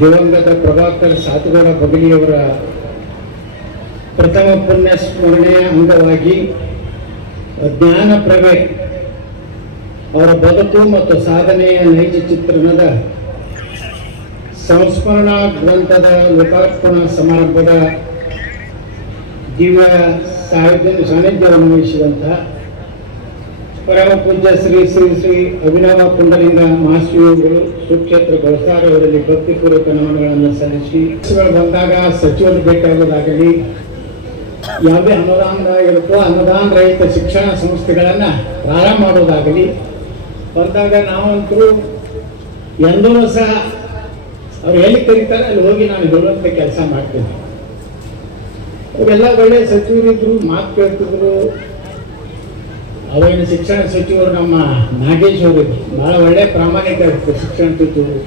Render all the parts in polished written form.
ದಿವಂಗತ ಪ್ರಭಾಕರ್ ಸಾತುಗೌಡ ಬಗಲಿಯವರ ಪ್ರಥಮ ಪುಣ್ಯಸ್ಮರಣೆಯ ಅಂಗವಾಗಿ ಜ್ಞಾನ ಪ್ರಭೆ ಅವರ ಬದುಕು ಮತ್ತು ಸಾಧನೆಯ ನೈಜ ಚಿತ್ರಣದ ಸಂಸ್ಮರಣಾ ಗ್ರಂಥದ ಲೋಕಾರ್ಪಣಾ ಸಮಾರಂಭದ ದಿವ್ಯ ಸಾನ್ನಿಧ್ಯವನ್ನು ವಹಿಸಿದಂತಹ ಪರಮ ಪೂಜ್ಯ ಶ್ರೀ ಶ್ರೀ ಶ್ರೀ ಅಭಿನವ ಪುಂಡಲಿಂಗ ಮಹಾಶಿವಗಳು ಸುಕ್ಷೇತ್ರ ಗೋಸಾರ ಅವರಲ್ಲಿ ಭಕ್ತಿಪೂರ್ವಕ ನಮನಗಳನ್ನು ಸಲ್ಲಿಸಿ ಬಂದಾಗ ಸಚಿವರು ಭೇಟಿಯಾಗೋದಾಗಲಿ, ಯಾವುದೇ ಅನುದಾನ ಇರುತ್ತೋ ಅನುದಾನ ರಹಿತ ಶಿಕ್ಷಣ ಸಂಸ್ಥೆಗಳನ್ನು ಪ್ರಾರಂಭ ಮಾಡೋದಾಗಲಿ ಬಂದಾಗ ನಾವಂತೂ ಎಂದೂ ಸಹ ಅವ್ರು ಎಲ್ಲಿ ಕರೀತಾರೆ ಅಲ್ಲಿ ಹೋಗಿ ನಾನು ಹೇಳುವಂಥ ಕೆಲಸ ಮಾಡ್ತೀನಿ. ಅವೆಲ್ಲ ಒಳ್ಳೆಯ ಸಚಿವರಿದ್ರು, ಮಾತು ಕೇಳ್ತಿದ್ರು. ಅವಾಗಿನ ಶಿಕ್ಷಣ ಸಚಿವರು ನಮ್ಮ ನಾಗೇಶ್ ಅವರಿಗೆ ಭಾಳ ಒಳ್ಳೆಯ ಪ್ರಾಮಾಣಿಕ ಶಿಕ್ಷಣ ಸಚಿವರು.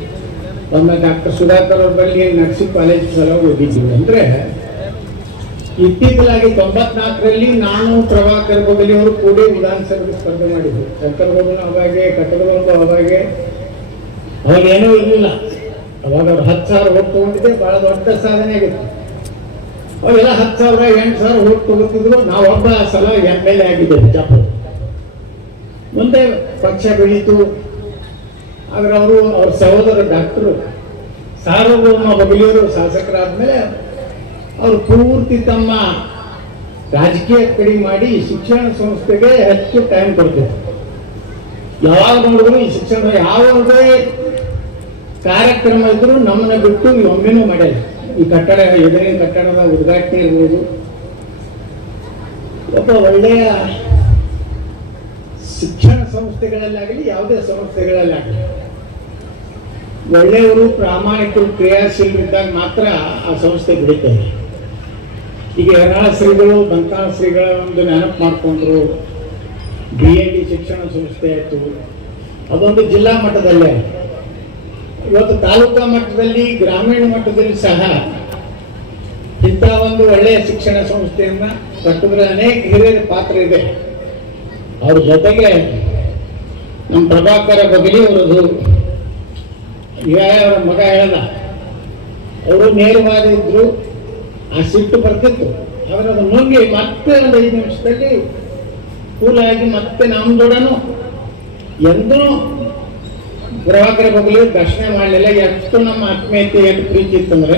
ಒಮ್ಮೆ ಡಾಕ್ಟರ್ ಸುಧಾಕರ್ ಅವ್ರ ಬಳಿ ನರ್ಸಿಂಗ್ ಕಾಲೇಜ್ ಸಲುವಾಗಿ ಹೋಗಿದ್ದೀವಿ. ಅಂದರೆ ಇತ್ತೀಚಲಾಗಿ 94ರಲ್ಲಿ ನಾನು ಪ್ರಭಾಕರ್ ಬಗಲಿ ಅವರು ಕೂಡಿ ವಿಧಾನಸಭೆಗೆ ಸ್ಪರ್ಧೆ ಮಾಡಿದ್ವಿ. ಶಂಕರಗೌಡನ ಅವಾಗೆ, ಕಟ್ಟಡಗೌಡ ಅವಾಗೆ, ಅವಾಗೇನೂ ಇರಲಿಲ್ಲ. ಅವಾಗ ಅವ್ರು 10,000 ಓಟ್ ತೊಗೊಂಡಿದ್ದೆ, ಭಾಳ ದೊಡ್ಡ ಸಾಧನೆ ಆಗಿತ್ತು. ಅವಾಗೆಲ್ಲ 10,000 8,000 ಓಟ್ ತೊಗೊತಿದ್ರು. ನಾವು ಒಬ್ಬ ಸಲ MLA ಆಗಿದ್ದೆ ಬಿಜಾಪುರ. ಮುಂದೆ ಪಕ್ಷ ಬೆಳೀತು. ಆದರೆ ಅವ್ರ ಸಹೋದರ ಡಾಕ್ಟರು ಸಾರ್ವಭೌಮ ಬಗಲಿಯವರು ಶಾಸಕರಾದ್ಮೇಲೆ ಅವರು ಪೂರ್ತಿ ತಮ್ಮ ರಾಜಕೀಯ ಕಡಿಮೆ ಮಾಡಿ ಶಿಕ್ಷಣ ಸಂಸ್ಥೆಗೆ ಹೆಚ್ಚು ಟೈಮ್ ಕೊಡ್ತಿದ್ರು. ಯಾವಾಗ ನೋಡಿದ್ರು ಈ ಶಿಕ್ಷಣ ಯಾವುದೇ ಕಾರ್ಯಕ್ರಮ ಇದ್ರು ನಮ್ಮನ್ನ ಬಿಟ್ಟು ಒಮ್ಮೆನೂ ಮಾಡ್ಯಾರ. ಈ ಕಟ್ಟಡ, ಎದುರಿನ ಕಟ್ಟಡದ ಉದ್ಘಾಟನೆ ಇರ್ಬೋದು, ಒಬ್ಬ ಒಳ್ಳೆಯ ಶಿಕ್ಷಣ ಸಂಸ್ಥೆಗಳಲ್ಲಾಗಲಿ ಯಾವುದೇ ಸಂಸ್ಥೆಗಳಲ್ಲಾಗಲಿ ಒಳ್ಳೆಯವರು, ಪ್ರಾಮಾಣಿಕರು, ಕ್ರಿಯಾಶೀಲರಿದ್ದಾಗ ಮಾತ್ರ ಆ ಸಂಸ್ಥೆ ಬೆಳೀತದೆ. ಈಗ ಯರನಾಳ ಶ್ರೀಗಳು, ಬಂಕಾಳ ಶ್ರೀಗಳ ಒಂದು ನೆನಪು ಮಾಡಿಕೊಂಡ್ರು. BAD ಶಿಕ್ಷಣ ಸಂಸ್ಥೆ ಆಯಿತು, ಅದೊಂದು ಜಿಲ್ಲಾ ಮಟ್ಟದಲ್ಲೇ. ಇವತ್ತು ತಾಲೂಕಾ ಮಟ್ಟದಲ್ಲಿ, ಗ್ರಾಮೀಣ ಮಟ್ಟದಲ್ಲಿ ಸಹ ಇಂಥ ಒಂದು ಒಳ್ಳೆಯ ಶಿಕ್ಷಣ ಸಂಸ್ಥೆಯನ್ನು ಕಟ್ಟಿದ್ರೆ ಅನೇಕ ಹಿರಿಯರ ಪಾತ್ರ ಇದೆ. ಅವ್ರ ಜೊತೆಗೆ ನಮ್ಮ ಪ್ರಭಾಕರ ಬಗಲಿ ಅವರದು ಅವರ ಮಗ ಹೇಳದ, ಅವರು ನೇರವಾದಿದ್ರು. ಆ ಸಿಟ್ಟು ಬರ್ತಿತ್ತು. ಆದರೆ ಅದು ನುಂಗಿ ಮತ್ತೆ ಒಂದು 5 ನಿಮಿಷದಲ್ಲಿ ಕೂಲಾಗಿ ಮತ್ತೆ ನಮ್ದೊಡನು ಎಂದೂ ಪ್ರಭಾಕರ ಬಗಲಿ ದರ್ಶನ ಮಾಡಲಿಲ್ಲ. ಎಷ್ಟು ನಮ್ಮ ಆತ್ಮೀಯತೆ, ಎಷ್ಟು ಪ್ರೀತಿ ಇತ್ತಂದ್ರೆ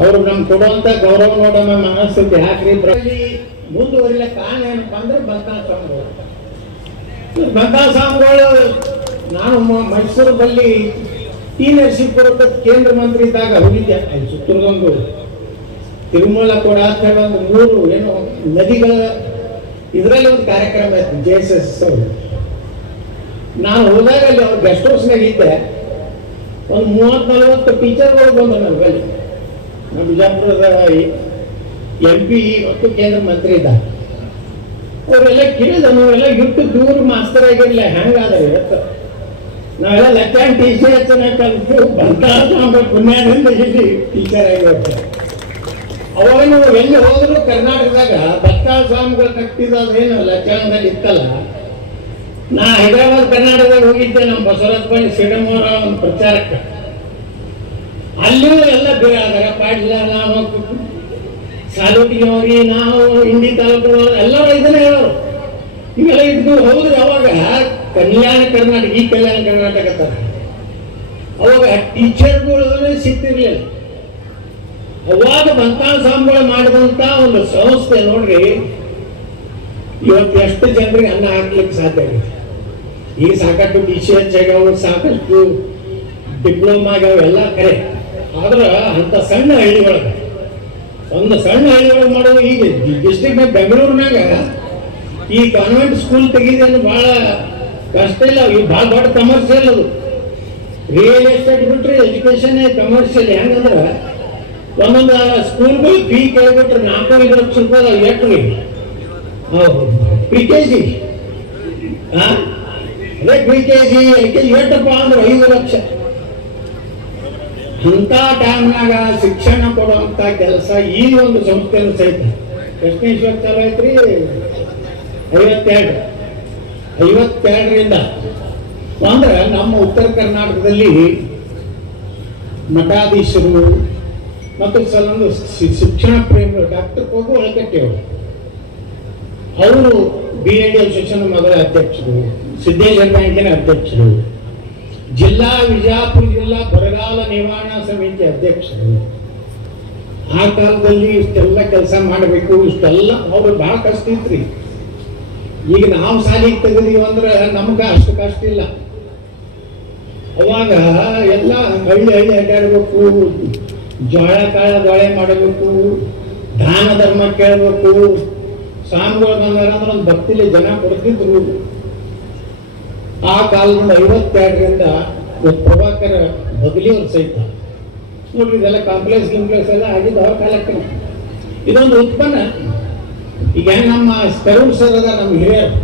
ಅವರು ನಮ್ಗೆ ಕೊಡುವಂಥ ಗೌರವ ನೋಡೋಣ ಮನಸ್ಥಿತಿ ಯಾಕ್ರಿ ಮುಂದುವರಿಲ ಕಾರಣ ಏನಪ್ಪ ಅಂದ್ರೆ ಬಂಕಾಳ ಸ್ವಾಮಿಗಳು. ನಾನು ಮೈಸೂರಲ್ಲಿ ನರಸೀಪುರದ ಕೇಂದ್ರ ಮಂತ್ರಿ ಇದ್ದಾಗ ಹೋಗಿದ್ದೆ. ಚಿತ್ರದುರ್ಗ, ತಿರುಮಲ ಕೂಡ ಒಂದು 3 ಏನು ನದಿಗಳ ಇದರಲ್ಲಿ ಒಂದು ಕಾರ್ಯಕ್ರಮ ಇತ್ತು, JSS ಅವರು. ನಾನು ಹೋದಾಗ ಅಲ್ಲಿ ಅವ್ರ ಗೆಸ್ಟ್ ಹೌಸ್ನಾಗ ಇದ್ದೆ. ಒಂದು 30-40 ಟೀಚರ್ಗಳು ಬಂದರು ನನ್ನ ಬಳಿ. ನಮ್ಮ ಬಿಜಾಪುರದ MP ಮತ್ತು ಕೇಂದ್ರ ಮಂತ್ರಿ ಇದ್ದ. ಅವರೆಲ್ಲ ಕೇಳಿದ, ನಾವೆಲ್ಲ ಇಟ್ಟು ದೂರ ಮಾಸ್ತರ್ ಆಗಿರಲಿಲ್ಲ, ಹೆಂಗಾದ್ರೆ ಇವತ್ತು ನಾವೆಲ್ಲ ಲೆಕ್ಕ ಟೀಚರ್ ಕಲಿತು ಬಂಕಾಳ ಪುಣ್ಯದಿಂದ ಇಲ್ಲಿ ಟೀಚರ್ ಆಗಿರುತ್ತೆ. ಅವಾಗ ನಾವು ಎಲ್ಲಿ ಹೋದ್ರು ಕರ್ನಾಟಕದಾಗ ಬಂಕಾಳ ಸ್ವಾಮಿಗಳು ಕಟ್ಟಿದೇನು ಲಕ್ಷಣದಲ್ಲಿ ಇತ್ತಲ್ಲ. ನಾ ಹೈದರಾಬಾದ್ ಕರ್ನಾಟಕದಾಗ ಹೋಗಿದ್ದೆ ನಮ್ಮ ಬಸವರಾಜ್ ಬಳ್ಳಿ ಶ್ರೀಡಮವರ ಒಂದು ಪ್ರಚಾರಕ್ಕೆ. ಅಲ್ಲಿಯೂ ಎಲ್ಲ ಬೇರೆ ಆದಾಗ ಪಾಡ್ಲ, ನಾವು ಸಾಲೋಟಿಗವ್ರಿ, ನಾವು ಹಿಂದಿ ತಾಲೂಕು ಎಲ್ಲರೂ ಇದನ್ನೇ ಹೇಳೋರು. ಇವೆಲ್ಲ ಇದ್ದು ಹೋದ್ರೆ ಅವಾಗ ಕಲ್ಯಾಣ ಕರ್ನಾಟಕ, ಈ ಕಲ್ಯಾಣ ಕರ್ನಾಟಕ ತರ ಅವಾಗ ಟೀಚರ್ಗಳು ಸಿಗ್ತಿರ್ಲಿಲ್ಲ. ಅವಾಗ ಬಂಕಾಳ ಸ್ವಾಮಿಗಳು ಮಾಡಿದಂತ ಒಂದು ಸಂಸ್ಥೆ ನೋಡ್ರಿ ಇವತ್ತು ಎಷ್ಟು ಜನರಿಗೆ ಅನ್ನ ಹಾಕ್ಲಿಕ್ಕೆ ಸಾಧ್ಯ ಆಗಿದೆ. ಈಗ ಸಾಕಷ್ಟು DCH ಆಗ್ಯಾವ, ಸಾಕಷ್ಟು ಡಿಪ್ಲೊಮಾ ಆಗ್ಯಾವ, ಎಲ್ಲ ಕರೆ. ಆದ್ರೆ ಅಂತ ಸಣ್ಣ ಹಳ್ಳಿಯೊಳಗೆ, ಒಂದು ಸಣ್ಣ ಹಳ್ಳಿಯೊಳಗೆ ಮಾಡೋದು ಈಗ ಡಿಸ್ಟ್ರಿಕ್ಟ್ ಬೆಂಗಳೂರಿನಾಗ ಈ ಕಾನ್ವೆಂಟ್ ಸ್ಕೂಲ್ ತೆಗಿದೇನು ಭಾಳ ಕಷ್ಟ ಇಲ್ಲ. ಈಗ ಭಾಳ ದೊಡ್ಡ ಕಮರ್ಷಿಯಲ್ ಅದು. ರಿಯಲ್ ಎಸ್ಟೇಟ್ ಬಿಟ್ರೆ ಎಜುಕೇಶನ್ ಕಮರ್ಷಿಯಲ್. ಹೆಂಗಂದ್ರೆ ಒಂದೊಂದು ಸ್ಕೂಲ್ಗಳು ಫೀ ಕೇಳ್ಬಿಟ್ರೆ 4-5 ಲಕ್ಷ ರೂಪಾಯಿ ಎಷ್ಟು PKG, ಅದೇ PKG LKG ಎಷ್ಟಪ್ಪ ಅಂದ್ರೆ 5 ಲಕ್ಷ. ಇಂಥ ಟೈಮ್ನಾಗ ಶಿಕ್ಷಣ ಕೊಡುವಂಥ ಕೆಲಸ ಈ ಒಂದು ಸಂಸ್ಥೆಯನ್ನು ಸಹಿತ ಎಷ್ಟನೇ ಇಶ್ವ ಚಾಲು ಐತ್ರಿ? 52ರಿಂದ ಅಂದ್ರೆ ನಮ್ಮ ಉತ್ತರ ಕರ್ನಾಟಕದಲ್ಲಿ ಮಠಾಧೀಶರು ಮತ್ತು ಕೆಲವೊಂದು ಶಿಕ್ಷಣ ಪ್ರೇಮಿಗಳು ಡಾಕ್ಟರ್ ಪ್ರಭು ಹೊಳಕಟ್ಟಿ ಅವರು BID ಅಸೋಸಿಯೇಷನ್ ಮೊದಲ ಅಧ್ಯಕ್ಷರು, ಸಿದ್ದೇಶ್ವರ ಬ್ಯಾಂಕಿನ ಅಧ್ಯಕ್ಷರು, ವಿಜಯಪುರ ಜಿಲ್ಲಾ ಬರಗಾಲ ನಿವಾರಣಾ ಸಮಿತಿ ಅಧ್ಯಕ್ಷರು. ಆ ಕಾಲದಲ್ಲಿ ಇಷ್ಟೆಲ್ಲ ಕೆಲಸ ಮಾಡಬೇಕು, ಇಷ್ಟೆಲ್ಲ ಅವ್ರು ಬಹಳ ಕಷ್ಟ ಇತ್ರಿ. ಈಗ ನಾವು ಸಾಲಿಗೆ ತೆಗೆದೀವಿ ಅಂದ್ರೆ ನಮ್ಗೆ ಅಷ್ಟು ಕಷ್ಟ ಇಲ್ಲ. ಅವಾಗ ಎಲ್ಲ ಹಳ್ಳಿ ಅಡ್ಡಾಡಬೇಕು, ಜೋಳ ಕಾಳ ದೊಳೆ ಮಾಡಬೇಕು, ದಾನ ಧರ್ಮ ಕೇಳಬೇಕು. ಸ್ವಾಮಿಗಳು ಬಂದಾರ ಅಂದ್ರೆ ಒಂದು ಭಕ್ತಿಲಿ ಜನ ಕೊಡ್ತಿದ್ರು. ಆ ಕಾಲದಿಂದ 52ರಿಂದ ಪ್ರಭಾಕರ ಬಗಲಿಯವ್ರು ಸಹಿತ ನೋಡ್ರಿ, ಇದೆಲ್ಲ ಕಾಂಪ್ಲೆಕ್ಸ್ ಎಲ್ಲ ಆಗಿದ್ದು ಅವ್ರ ಕಾಲಕ್ಕೆ. ಇದೊಂದು ಉತ್ಪನ್ನ. ಈಗ ನಮ್ಮ ತರುಣ್ ಸರ್ ಅದ, ನಮ್ಮ ಹಿರಿಯರು,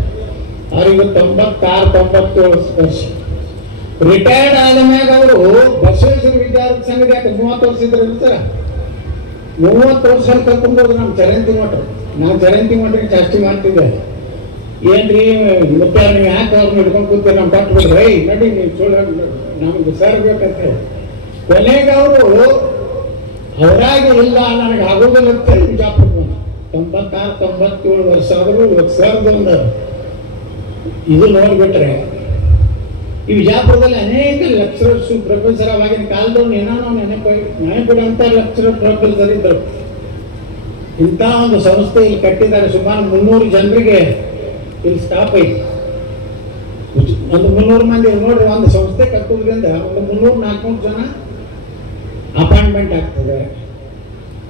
ಅವ್ರಿಗೆ 96-97 ವರ್ಷ. ರಿಟೈರ್ಡ್ ಆದ ಮ್ಯಾಗ ಅವರು ಬಸವೇಶ್ವರ ವಿದ್ಯಾರ್ಥಿ ಸಂಘದ 30 ವರ್ಷ ಇದ್ರು ಸರ. 30 ವರ್ಷ ಕರ್ಕೊಂಡ್ಬೋದು ನಮ್ಮ ಚರಂತಿ ಮಠ. ನಾವು ಚರಂತಿ ಮಠಕ್ಕೆ ಜಾಸ್ತಿ ಮಾಡ್ತಿದ್ದೆ. ಏನ್ರಿ ಮುಖ್ಯ ನೀವು ಯಾಕೆ ಅವ್ರನ್ನ ಹಿಡ್ಕೊಂಡು ಕೂತೀರಿ, ನಮ್ಮ ಪಟ್ಟು ಬಿಡ್ರಿ, ನಡಿ ನೀವು ಸುಳ್ಳು ನಮ್ಗೆ ಸರ್ ಬೇಕಂತ. ಕೊನೆಗೆ ಅವರು ಅವರಾಗಿ ಇಲ್ಲ ನನಗೆ ಆಗೋದಿಲ್ಲ ಅಂತ ಬಿಜಾಪುರ 96-97 ವರ್ಷ ಆದರೂ ಸರ್ದೊಂದು ಇದು ನೋಡ್ಬಿಟ್ರೆ ಈ ವಿಜಾಪುರದಲ್ಲಿ ಅನೇಕ ಲೆಕ್ಚರರ್ಸ್ ಪ್ರೊಫೆಸರ್ ಅವಾಗಿನ ಕಾಲದವ್ರು ಏನೋ ನೆನಪಿಡುವಂತ ಲೆಕ್ಚರರ್ ಪ್ರೊಫೆಸರ್ ಇದ್ದರು. ಇಂಥ ಒಂದು ಸಂಸ್ಥೆ ಇಲ್ಲಿ ಕಟ್ಟಿದ್ದಾರೆ. ಸುಮಾರು 300 ಜನರಿಗೆ ಇಲ್ಲಿ ಸ್ಟಾಪ್ ಐತಿ. ಒಂದು 300 ಮಂದಿ ನೋಡ್ರಿ, ಒಂದು ಸಂಸ್ಥೆ ಕಟ್ಟೋದ್ರಿಂದ ಒಂದು 300-400 ಜನ ಅಪಾಯಿಂಟ್ಮೆಂಟ್ ಆಗ್ತದೆ.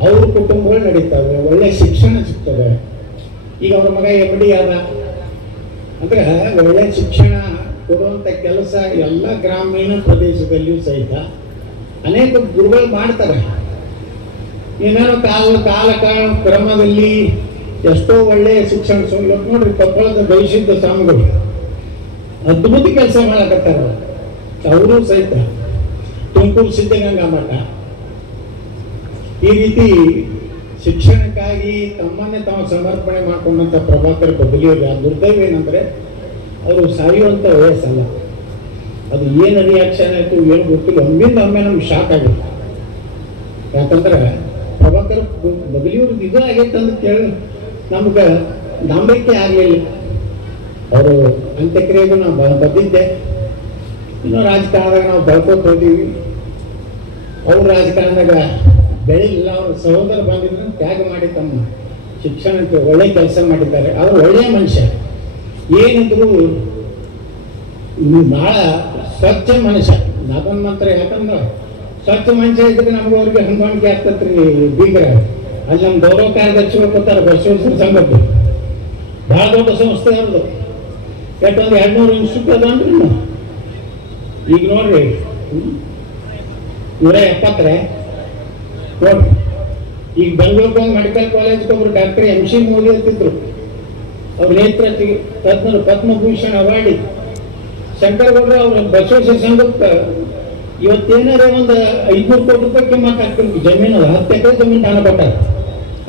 ಅವ್ರ ಕುಟುಂಬಗಳು ನಡೀತವೆ, ಒಳ್ಳೆ ಶಿಕ್ಷಣ ಸಿಗ್ತದೆ. ಈಗ ಅವ್ರ ಮಗ MD ಆದ ಅಂದ್ರೆ ಒಳ್ಳೆ ಶಿಕ್ಷಣ ಕೊಡುವಂಥ ಕೆಲಸ ಎಲ್ಲ ಗ್ರಾಮೀಣ ಪ್ರದೇಶದಲ್ಲಿಯೂ ಸಹಿತ ಅನೇಕ ಗುರುಗಳು ಮಾಡ್ತಾರೆ. ಏನೇನೋ ಕಾಲ ಕ್ರಮದಲ್ಲಿ ಎಷ್ಟೋ ಒಳ್ಳೆಯ ಶಿಕ್ಷಣ ಸೌಲಭ್ಯ ನೋಡ್ರಿ. ಕೊಪ್ಪಳದ ಭವಿಷ್ಯದ ಸ್ವಾಮಿಗಳು ಅದ್ಭುತ ಕೆಲಸ ಮಾಡಕತ್ತಾರ ಅವರು ಸಹಿತ. ತುಮಕೂರು ಸಿದ್ಧಗಂಗಾ ಮಠ ಈ ರೀತಿ ಶಿಕ್ಷಣಕ್ಕಾಗಿ ತಮ್ಮನ್ನೇ ತಾವು ಸಮರ್ಪಣೆ ಮಾಡಿಕೊಂಡಂಥ ಪ್ರಭಾಕರ್ ಬಗಲಿಯವ್ರಿಗೆ ಆ ದುರ್ದೈವ ಏನಂದ್ರೆ ಅವರು ಸಾಯುವಂಥ ವಯಸ್ಸಲ್ಲ. ಅದು ಏನು ರಿಯಾಕ್ಷನ್ ಆಯಿತು ಏನು ಗೊತ್ತಿಲ್ಲ. ಒಮ್ಮೆ ನಮ್ಗೆ ಶಾಕ್ ಆಗಿತ್ತು. ಯಾಕಂದ್ರೆ ಪ್ರಭಾಕರ್ ಬಗಲಿಯವ್ರಿಗೆ ಇದು ಆಗೈತೆ ಅಂತ ಕೇಳಿ ನಮ್ಗೆ ನಂಬಿಕೆ ಆಗಲಿಲ್ಲ. ಅವರು ಅಂತ್ಯಕ್ರಿಯೆಗೂ ನಾವು ಬಂದಿದ್ದೆ. ಇನ್ನೂ ರಾಜಕಾರಣದಾಗ ನಾವು ಬೆಳ್ಕೊತ ಹೋದ್ದೀವಿ. ಅವ್ರ ರಾಜಕಾರಣದಾಗ ಬೆಳಿಲಿಲ್ಲ. ಅವ್ರ ಸಹೋದರ ಬಂದಿದ್ರು ತ್ಯಾಗ ಮಾಡಿ ತಮ್ಮ ಶಿಕ್ಷಣಕ್ಕೆ ಒಳ್ಳೆ ಕೆಲಸ ಮಾಡಿದ್ದಾರೆ. ಅವರು ಒಳ್ಳೆಯ ಮನುಷ್ಯ. ಏನಿದ್ರು ಭಾಳ ಸ್ವಚ್ಛ ಮನುಷ್ಯ. ಅದನ್ನ ಮಾತ್ರ ಯಾಕಂದ್ರೆ ಸ್ವಚ್ಛ ಮನುಷ್ಯ ಇದ್ರೆ ನಮ್ಗೆ ಅವ್ರಿಗೆ ಹೊಂದಾಣಿಕೆ ಆಗ್ತತ್ರಿ. ಬೀಗ್ರ ಅಲ್ಲಿ ನಮ್ಮ ಗೌರವ ಕಾರ್ಯದರ್ಶಿಗಳು ಕೊಡ್ತಾರೆ ಬಸವೇಶ್ವರ ಸಂಘದ್ದು. ಭಾಳ ದೊಡ್ಡ ಸಂಸ್ಥೆ ಅವ್ರದ್ದು. ಯಾಕಂದ್ರೆ 200 ಇನ್ಸ್ಟಿಟ್ಯೂಟ್ ಅದ ಅಂದ್ರೆ ಈಗ ನೋಡ್ರಿ 170 ನೋಡ್ರಿ. ಈಗ ಬೆಂಗಳೂರು ಮೆಡಿಕಲ್ ಕಾಲೇಜ್ಗೆ ಒಬ್ರು ಡಾಕ್ಟರ್ MC ಮೋದಿ ಅಂತಿದ್ರು. ಅವ್ರ ನೇತ್ರ ತಜ್ಞರು ಪದ್ಮಭೂಷಣ್ ಅವಾರ್ಡಿ ಶಂಕರಗೌಡರು ಅವ್ರ ಬಸವೇಶ್ವರ ಸಂಘಕ್ಕೆ ಇವತ್ತೇನಾದ್ರೆ ಒಂದು 500 ಕೋಟಿ ರೂಪಾಯಿ ಕಿಮ್ಮತ್ ಹಾಕ್ಬೇಕು. ಜಮೀನು 10 ಎಕರೆ ಜಮೀನು ದಾನ ಕೊಟ್ಟಾರೆ.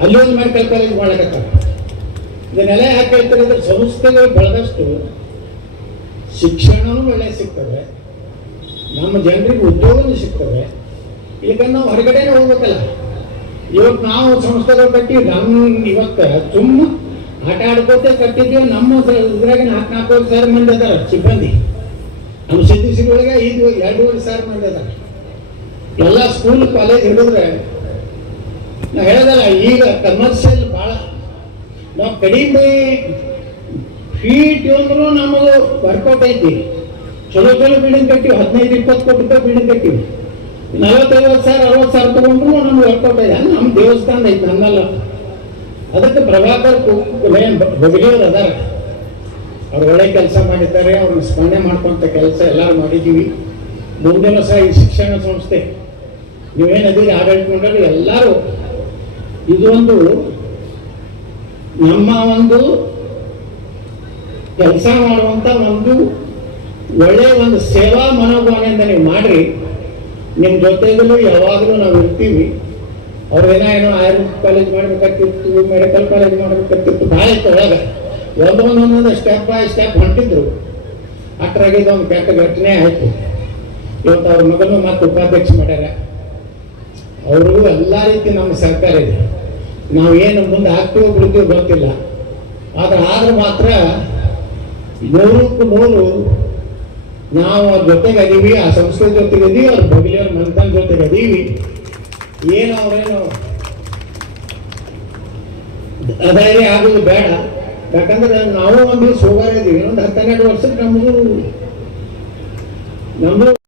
ಅಲ್ಲಿ ಒಂದು ಮೆಡಿಕಲ್ ಕಾಲೇಜ್ ಮಾಡಕತ್ತಾರ. ಇದನ್ನೆಲ್ಲ ಯಾಕೆ ಹೇಳ್ತಾರೆ ಅಂದ್ರೆ ಸಂಸ್ಥೆಗಳು ಬೆಳೆದಷ್ಟು ಶಿಕ್ಷಣನೂ ಒಳ್ಳೆ ಸಿಗ್ತದೆ, ನಮ್ಮ ಜನರಿಗೆ ಉದ್ಯೋಗನೂ ಸಿಗ್ತದೆ. ಇಲ್ಲಿಗೆ ನಾವು ಹೊರಗಡೆನೇ ಹೋಗ್ಬೇಕಲ್ಲ. ಇವತ್ತು ನಾವು ಸಂಸ್ಥೆಗಳು ಕಟ್ಟಿ ಇವತ್ತು ಸುಮ್ಮ ಆಟ ಆಡ್ಕೋತೆ ಕಟ್ಟಿದ್ದೀವಿ. ನಮ್ಮ ಇದ್ರಾಗ 4,000 ಮಂದಿ ಅದಾರ ಸಿಬ್ಬಂದಿ. ನಮ್ಮ ಸಿದ್ಧಿಸಿಗಳಿಗೆ 2,500 ಮಂದಿ ಅದಾರ. ಎಲ್ಲ ಸ್ಕೂಲ್ ಕಾಲೇಜ್ ಹಿಡಿದ್ರೆ ನಾ ಹೇಳೋದಲ್ಲ. ಈಗ ಕಮರ್ಷಿಯಲ್ ಭಾಳ ನಾವು ಕಡಿಮೆ ಫೀಟ್ ಅಂದ್ರೂ ನಮ್ಮದು ವರ್ಕೌಟ್ ಐತಿ. ಚಲೋ ಬಿಲ್ಡಿಂಗ್ ಕಟ್ಟಿವಿ. 15-20 ಕೋಟಿ ರೂಪಾಯಿ ಬಿಲ್ಡಿಂಗ್ ಕಟ್ಟಿವಿ. 40,000-50,000 ತಗೊಂಡ್ರು ನಮ್ಗೆ ವರ್ಕೌಟ್ ಇದೆ. ನಮ್ಮ ದೇವಸ್ಥಾನ ಐತಿ ನನ್ನಲ್ಲ. ಅದಕ್ಕೆ ಪ್ರಭಾಕರ್ ಬಗಲಿಯವ್ರು ಅದಾರ. ಅವ್ರು ಒಳ್ಳೆ ಕೆಲಸ ಮಾಡಿದ್ದಾರೆ. ಅವ್ರನ್ನ ಸ್ಮರಣೆ ಮಾಡ್ಕೊಂತ ಕೆಲಸ ಎಲ್ಲರೂ ಮಾಡಿದ್ದೀವಿ. ಮುಂದಿನ ವರ್ಷ ಈ ಶಿಕ್ಷಣ ಸಂಸ್ಥೆ ನೀವೇನದೀರಿ ಆಡಳಿತ ಮಂಡಳಿ ಎಲ್ಲರೂ ಇದೊಂದು ನಮ್ಮ ಒಂದು ಕೆಲಸ ಮಾಡುವಂಥ ಒಂದು ಒಳ್ಳೆಯ ಒಂದು ಸೇವಾ ಮನೋಭಾವನೆಯಿಂದ ನೀವು ಮಾಡ್ರಿ. ನಿಮ್ಮ ಜೊತೆಗಲ್ಲೂ ಯಾವಾಗಲೂ ನಾವು ಇರ್ತೀವಿ. ಅವ್ರೇನೋ ಆಯುರ್ವೇದ ಕಾಲೇಜ್ ಮಾಡ್ಬೇಕಾಗ್ತಿತ್ತು, ಮೆಡಿಕಲ್ ಕಾಲೇಜ್ ಮಾಡ್ಬೇಕಾಗ್ತಿತ್ತು, ಭಾಳ ಇತ್ತು ಒಳಗೆ. ಒಂದೊಂದೊಂದೊಂದು ಸ್ಟೆಪ್ ಬೈ ಸ್ಟೆಪ್ ಹೊಂಟಿದ್ರು. ಅಷ್ಟರಾಗಿದ್ದು ಒಂದು ಕೆಟ್ಟ ಘಟನೆ ಆಯಿತು. ಇವತ್ತು ಅವ್ರ ಮಗನೂ ಮತ್ತೆ ಉಪಾಧ್ಯಕ್ಷ ಮಾಡ್ಯಾರ. ಅವ್ರಿಗೂ ಎಲ್ಲ ರೀತಿ ನಮ್ಮ ಸರ್ಕಾರ ಇದೆ. ನಾವು ಏನು ಮುಂದೆ ಆಗ್ತೀವೋ ಬಿಡ್ತೀವೋ ಗೊತ್ತಿಲ್ಲ. ಆದ್ರೆ ಮಾತ್ರ 100ಕ್ಕೂ 100 ನಾವು ಅವ್ರ ಜೊತೆಗೆ ಅದೀವಿ, ಆ ಸಂಸ್ಥೆ ಜೊತೆಗೆ ಅದೀವಿ, ಅವ್ರ ಬಗಿಲಿಯವ್ರ ಮಂತನ ಜೊತೆಗೆ ಅದೀವಿ. ಏನು ಅವ್ರೇನು ಅಧೈರ್ಯ ಆಗೋದು ಬೇಡ. ಯಾಕಂದ್ರೆ ನಾವು ಒಂದು ದಿವಸ ಹೋಗಾರಿದ್ದೀವಿ, ಒಂದು 10-12 ವರ್ಷಕ್ಕೆ ನಮ್ಮದು